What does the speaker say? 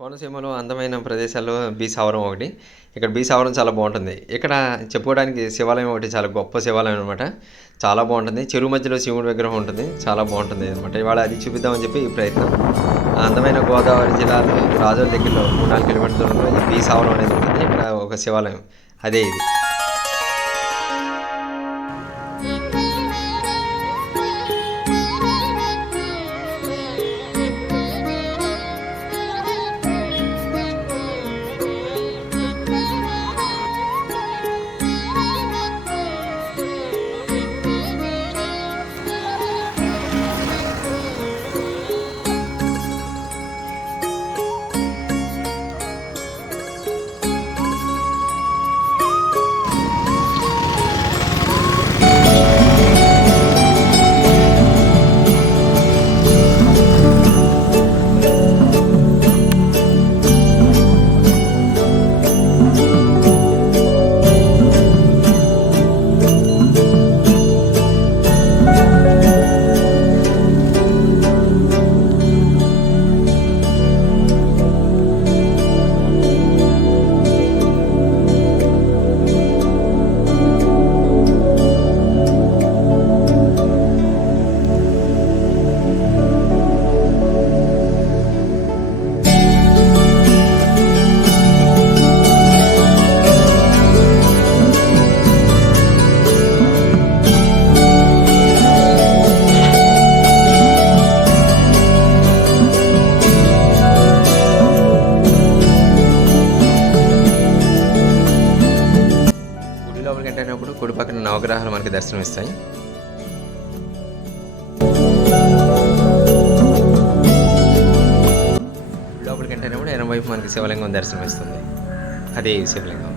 కోనసీమలో అందమైన ప్రదేశాల్లో బీసావరం ఒకటి. ఇక్కడ బీసావరం చాలా బాగుంటుంది. ఇక్కడ చెప్పుకోవడానికి శివాలయం ఒకటి చాలా గొప్ప శివాలయం అనమాట చాలా బాగుంటుంది. చెరువు మధ్యలో శివుడి విగ్రహం ఉంటుంది. చాలా బాగుంటుంది అనమాట ఇవాళ అది చూపిద్దామని చెప్పి ఈ ప్రయత్నం. అందమైన గోదావరి జిల్లాలో రాజోల దగ్గరలో మూడు నాలుగు కిలోమీటర్ల దూరంలో బీసావరం అనేది ఉంటుంది. ఇక్కడ ఒక శివాలయం. అదే ఇది. విగ్రహాలు మనకి దర్శనం ఇస్తాయి లోపలికి వెంటనే కూడా ఎనభై వైపు మనకి శివలింగం దర్శనం ఇస్తుంది అదే శివలింగం.